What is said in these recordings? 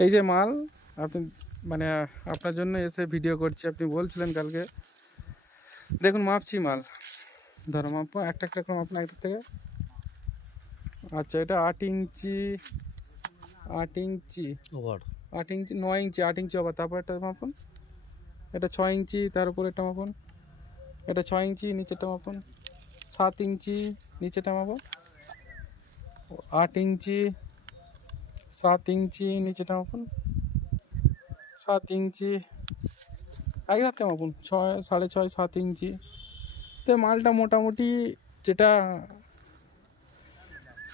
এই যে মাল আপনি মানে আপনার জন্য এসে ভিডিও করছি, আপনি বলছিলেন কালকে। দেখুন মাপছি মাল, ধরো মাপবো একটা একটা করে মাপনা একটা থেকে। আচ্ছা এটা 8 ইঞ্চি, 8 ইঞ্চি ওভার, 8 ইঞ্চি 9 ইঞ্চি, 8 ইঞ্চি ওভার। তারপর একটা মাপুন, এটা 6 ইঞ্চি, তার উপরে একটা মাপুন, এটা 6 ইঞ্চি, নিচেটা মাপুন 7 ইঞ্চি, নিচেটা মাপুন 8 ইঞ্চি, 7 ইঞ্চি, নিচেটা মাপুন 7 ইঞ্চি, আগে হাতে মাপুন 6, 6.5, 7 ইঞ্চি। তো মালটা মোটামুটি যেটা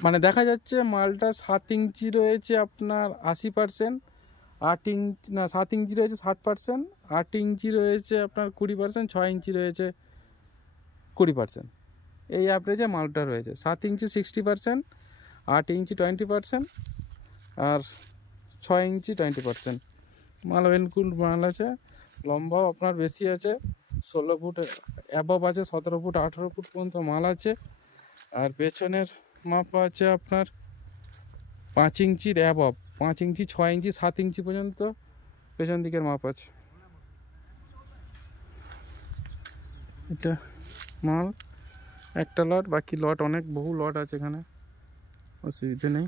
মানে দেখা যাচ্ছে মালটা 7 ইঞ্চি রয়েছে আপনার 80%, 8 ইঞ্চি না 7 ইঞ্চি রয়েছে 60%, 8 ইঞ্চি রয়েছে আপনার 20%, 6 ইঞ্চি রয়েছে 20%। এই অ্যাভারেজে মালটা রয়েছে। 7 ইঞ্চি 60%, 8 ইঞ্চি 20%, আর 6 ইঞ্চি 20%। মাল ওয়েলকুল মাল আছে। লম্বাও আপনার বেশি আছে, 16 ফুট অ্যাবভ আছে, 17 ফুট 18 ফুট পর্যন্ত মাল আছে। আর পেছনের মাপ আছে আপনার 5 ইঞ্চির অ্যাবভ, 5 ইঞ্চি, 6 ইঞ্চি, 7 ইঞ্চি পর্যন্ত পেছন দিকের মাপ আছে। এটা মাল একটা লট, বাকি লট অনেক বহু লট আছে এখানে, অসুবিধে নেই।